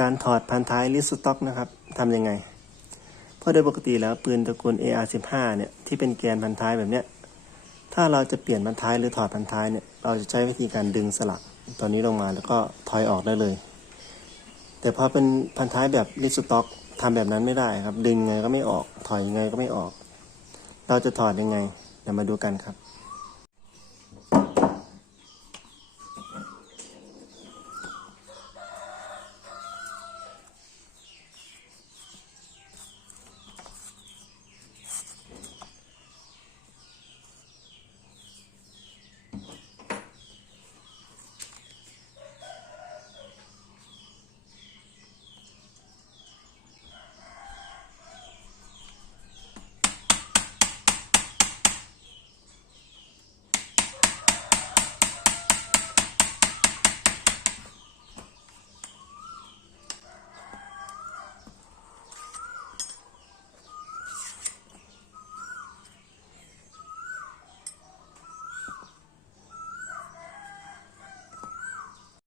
การถอดพันท้ายลิสต็อกนะครับทำยังไง เพราะโดยปกติแล้วปืนตระกูล AR15 เนี่ยที่เป็นแกนพันท้ายแบบเนี้ย ถ้าเราจะเปลี่ยนพันท้ายหรือถอดพันท้ายเนี่ย เราจะใช้วิธีการดึงสลักตัวนี้ลงมาแล้วก็ถอยออกได้เลย แต่พอเป็นพันท้ายแบบลิสต็อกทำแบบนั้นไม่ได้ครับ ดึงไงก็ไม่ออก ถอยยังไงก็ไม่ออก เราจะถอดยังไง เดี๋ยวมาดูกันครับ